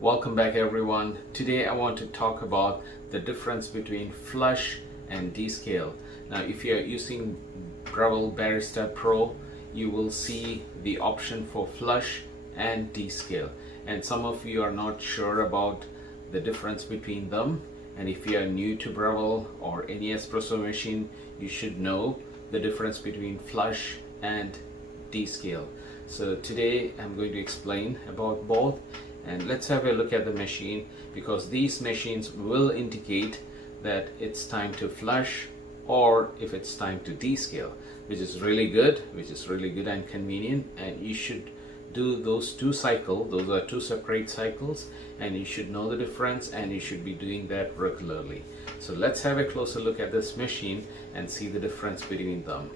Welcome back everyone. Today I want to talk about the difference between flush and descale. Now if you are using Breville Barista Pro, you will see the option for flush and descale, and some of you are not sure about the difference between them, and if you are new to Breville or any espresso machine, you should know the difference between flush and descale. So today I'm going to explain about both, and let's have a look at the machine, because these machines will indicate that it's time to flush or if it's time to descale, which is really good and convenient. And you should do those two cycles. Those are two separate cycles, and you should know the difference, and you should be doing that regularly. So let's have a closer look at this machine and see the difference between them.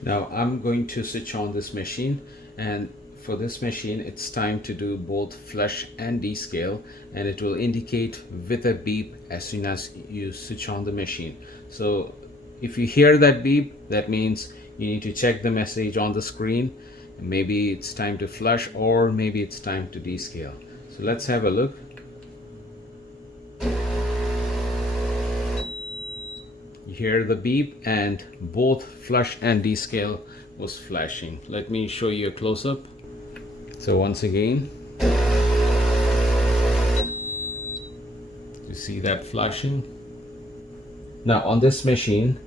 Now I'm going to switch on this machine, and for this machine it's time to do both flush and descale, and it will indicate with a beep as soon as you switch on the machine. So if you hear that beep, that means you need to check the message on the screen. Maybe it's time to flush or maybe it's time to descale. So let's have a look. You hear the beep, and both flush and descale was flashing. Let me show you a close-up. So once again, you see that flashing. Now on this machine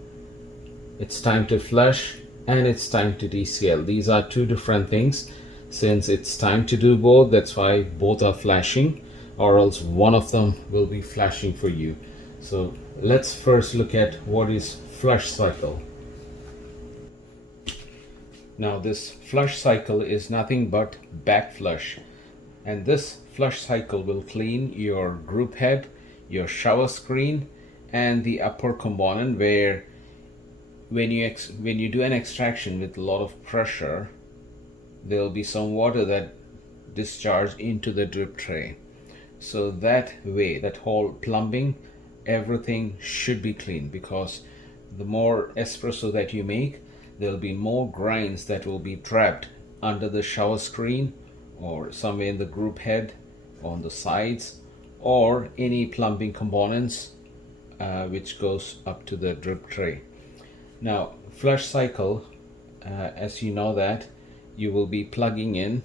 it's time to flush and it's time to descale. These are two different things. Since it's time to do both, that's why both are flashing, or else one of them will be flashing for you. So let's first look at what is flush cycle. Now this flush cycle is nothing but back flush, and this flush cycle will clean your group head, your shower screen, and the upper component, where when you do an extraction with a lot of pressure, there will be some water that discharge into the drip tray. So that way, that whole plumbing, everything should be clean, because the more espresso that you make, there'll be more grinds that will be trapped under the shower screen or somewhere in the group head, on the sides, or any plumbing components which goes up to the drip tray. Now flush cycle, as you know that you will be plugging in,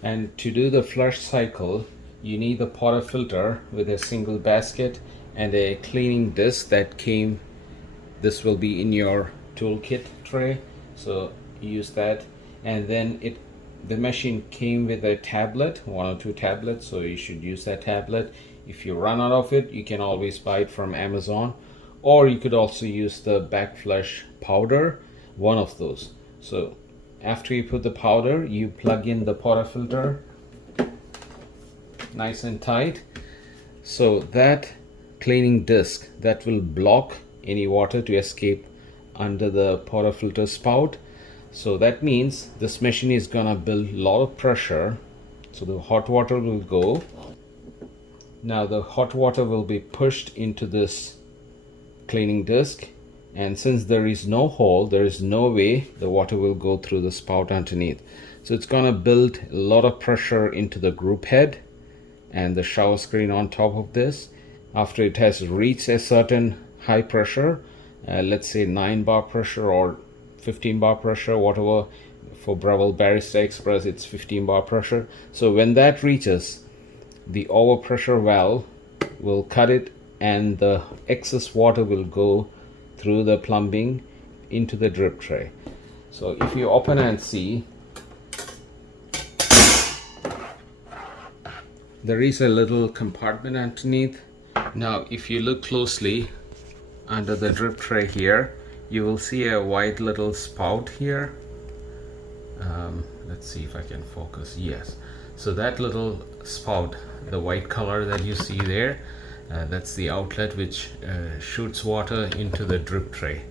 and to do the flush cycle you need a portafilter with a single basket and a cleaning disc that came. This will be in your toolkit tray, so use that. And then the machine came with a tablet, 1 or 2 tablets, so you should use that tablet. If you run out of it, you can always buy it from Amazon, or you could also use the back flush powder, one of those. So after you put the powder, you plug in the portafilter nice and tight, so that cleaning disc that will block any water to escape under the portafilter spout. So that means this machine is gonna build a lot of pressure, so the hot water will go. Now the hot water will be pushed into this cleaning disc, and since there is no hole, there is no way the water will go through the spout underneath. So it's gonna build a lot of pressure into the group head and the shower screen on top of this. After it has reached a certain high pressure, let's say 9 bar pressure or 15 bar pressure, whatever. For Breville Barista Express it's 15 bar pressure. So when that reaches, the overpressure valve will cut it, and the excess water will go through the plumbing into the drip tray. So if you open and see, there is a little compartment underneath. Now if you look closely under the drip tray here, you will see a white little spout here. Let's see if I can focus. Yes, so that little spout, the white color that you see there, that's the outlet which shoots water into the drip tray.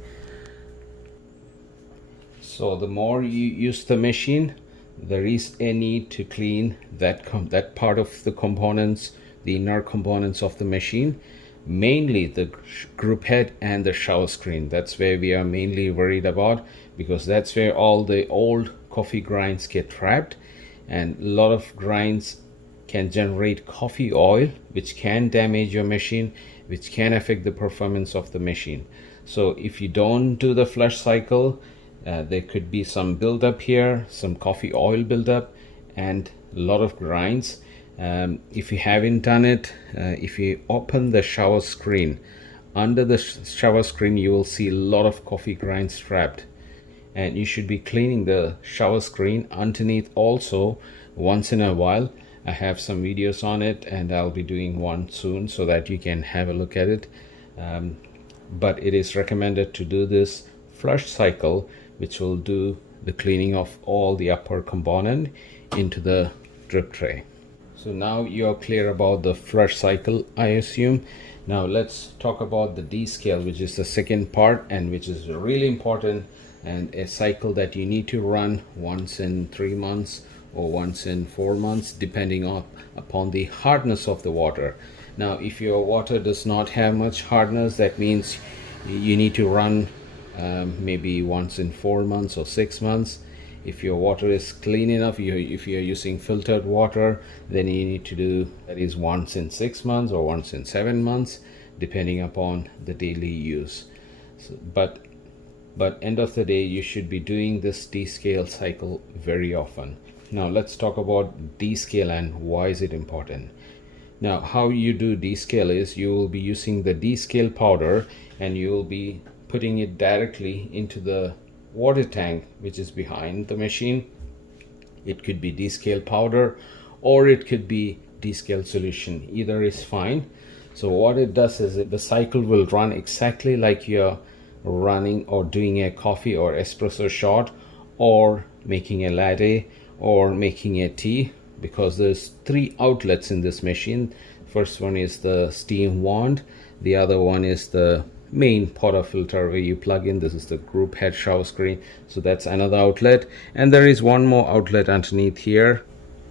So the more you use the machine, there is a need to clean that part of the components, the inner components of the machine, mainly the group head and the shower screen. That's where we are mainly worried about, because that's where all the old coffee grinds get trapped, and a lot of grinds can generate coffee oil, which can damage your machine, which can affect the performance of the machine. So if you don't do the flush cycle, there could be some buildup here, some coffee oil buildup, and a lot of grinds. If you haven't done it, if you open the shower screen, under the shower screen you will see a lot of coffee grinds trapped, and you should be cleaning the shower screen underneath also once in a while. I have some videos on it, and I'll be doing one soon so that you can have a look at it. But it is recommended to do this flush cycle, which will do the cleaning of all the upper component into the drip tray. So now you're clear about the flush cycle, I assume. Now let's talk about the descale, which is the second part, and which is really important, and a cycle that you need to run once in 3 months or once in 4 months, depending upon the hardness of the water. Now if your water does not have much hardness, that means you need to run maybe once in 4 months or 6 months. If your water is clean enough, if you're using filtered water, then you need to do that is once in 6 months or once in 7 months, depending upon the daily use. So, but end of the day, you should be doing this descale cycle very often. Now let's talk about descale and why is it important. Now how you do descale is you will be using the descale powder, and you will be putting it directly into the water tank which is behind the machine. It could be descale powder or it could be descale solution, either is fine. So what it does is the cycle will run exactly like you're running or doing a coffee or espresso shot or making a latte or making a tea, because there's 3 outlets in this machine. First one is the steam wand, the other one is the main portafilter where you plug in. This is the group head shower screen, so that's another outlet, and there is one more outlet underneath here,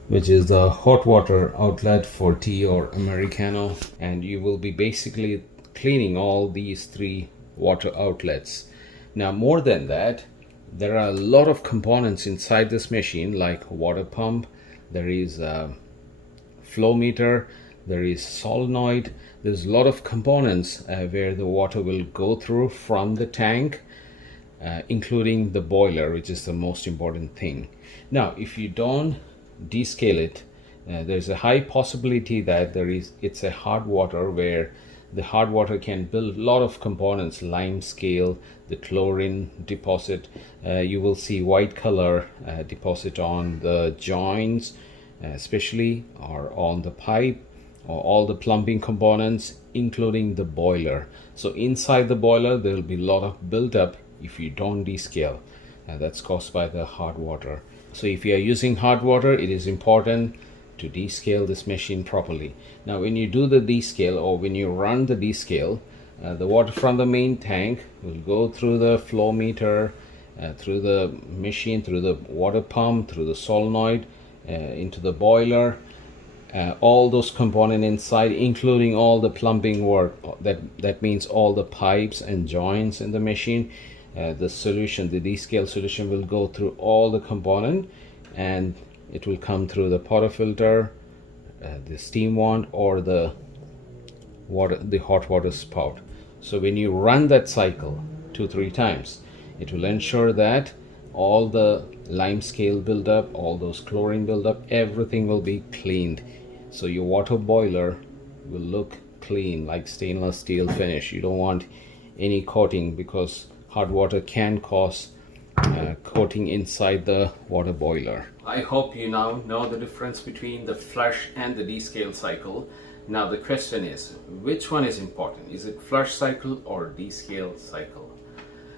which is the hot water outlet for tea or americano. And you will be basically cleaning all these 3 water outlets. Now more than that, there are a lot of components inside this machine, like water pump, there is a flow meter, there is solenoid. There's a lot of components where the water will go through from the tank, including the boiler, which is the most important thing. Now if you don't descale it, there's a high possibility that it's a hard water, where the hard water can build a lot of components, lime scale, the chlorine deposit. You will see white color deposit on the joints, especially, or on the pipe, or all the plumbing components, including the boiler. So inside the boiler there will be a lot of buildup if you don't descale. That's caused by the hard water. So if you are using hard water, it is important to descale this machine properly. Now when you do the descale, or when you run the descale, the water from the main tank will go through the flow meter, through the machine, through the water pump, through the solenoid, into the boiler, all those components inside, including all the plumbing work. That means all the pipes and joints in the machine. The solution, the descale solution, will go through all the component, and it will come through the portafilter, the steam wand, or the hot water spout. So when you run that cycle 2-3 times, it will ensure that all the lime scale buildup, all those chlorine buildup, everything will be cleaned. So your water boiler will look clean, like stainless steel finish. You don't want any coating, because hot water can cause coating inside the water boiler. I hope you now know the difference between the flush and the descale cycle. Now the question is, which one is important? Is it flush cycle or descale cycle?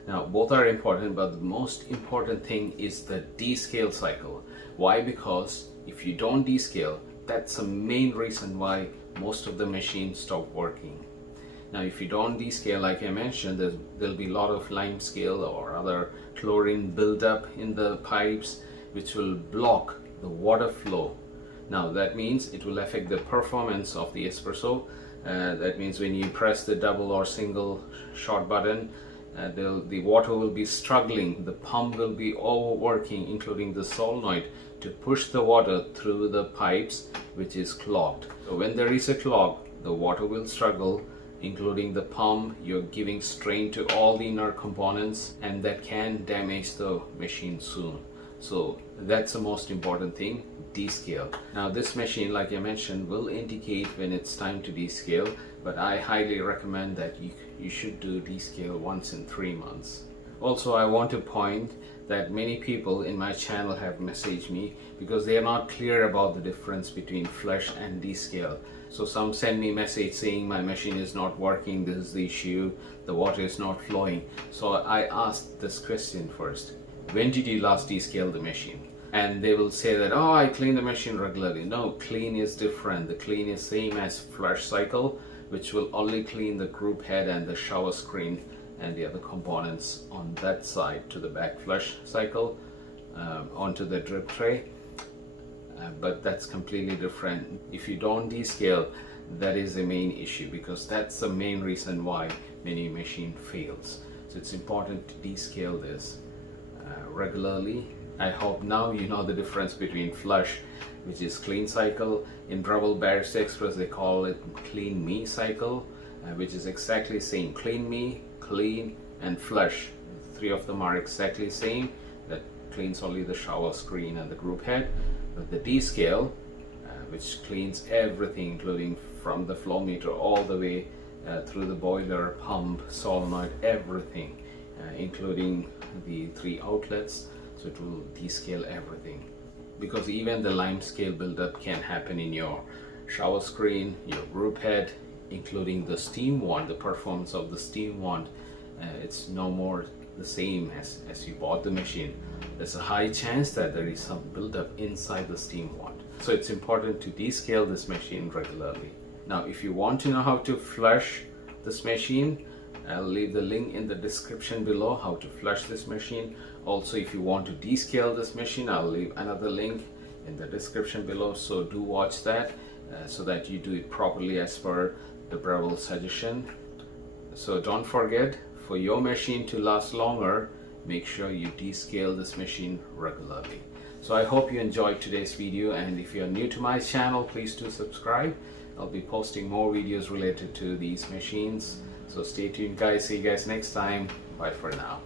Now both are important, but the most important thing is the descale cycle. Why? Because if you don't descale, that's the main reason why most of the machines stop working. Now if you don't descale, like I mentioned, there'll be a lot of lime scale or other chlorine buildup in the pipes, which will block the water flow. Now that means it will affect the performance of the espresso. That means when you press the double or single shot button, the water will be struggling, the pump will be overworking, including the solenoid, to push the water through the pipes, which is clogged. So when there is a clog, the water will struggle, including the pump. You're giving strain to all the inner components, and that can damage the machine soon. So that's the most important thing, descale. Now this machine, like I mentioned, will indicate when it's time to descale, but I highly recommend that you should do descale once in 3 months. Also, I want to point that many people in my channel have messaged me because they are not clear about the difference between flush and descale. So some send me message saying my machine is not working, this is the issue, the water is not flowing. So I asked this question first: when did you last descale the machine? And they will say that, oh, I clean the machine regularly. No, clean is different. The clean is same as flush cycle, which will only clean the group head and the shower screen and the other components on that side to the back flush cycle, onto the drip tray. But that's completely different. If you don't descale, that is the main issue, because that's the main reason why many machine fails. So it's important to descale this regularly. I hope now you know the difference between flush, which is clean cycle. In Breville Barista Express they call it clean me cycle, which is exactly same. Clean me, clean, and flush, 3 of them are exactly same. That cleans only the shower screen and the group head. But the descale, which cleans everything, including from the flow meter all the way through the boiler, pump, solenoid, everything, including the 3 outlets. So it will descale everything, because even the lime scale buildup can happen in your shower screen, your group head, including the steam wand. The performance of the steam wand, it's no more the same as you bought the machine. There's a high chance that there is some buildup inside the steam wand. So it's important to descale this machine regularly. Now, if you want to know how to flush this machine, I'll leave the link in the description below, how to flush this machine. Also, if you want to descale this machine, I'll leave another link in the description below. So do watch that so that you do it properly as per the Breville suggestion. So don't forget, for your machine to last longer, make sure you descale this machine regularly. So I hope you enjoyed today's video, and if you're new to my channel, please do subscribe. I'll be posting more videos related to these machines. So stay tuned guys, see you guys next time. Bye for now.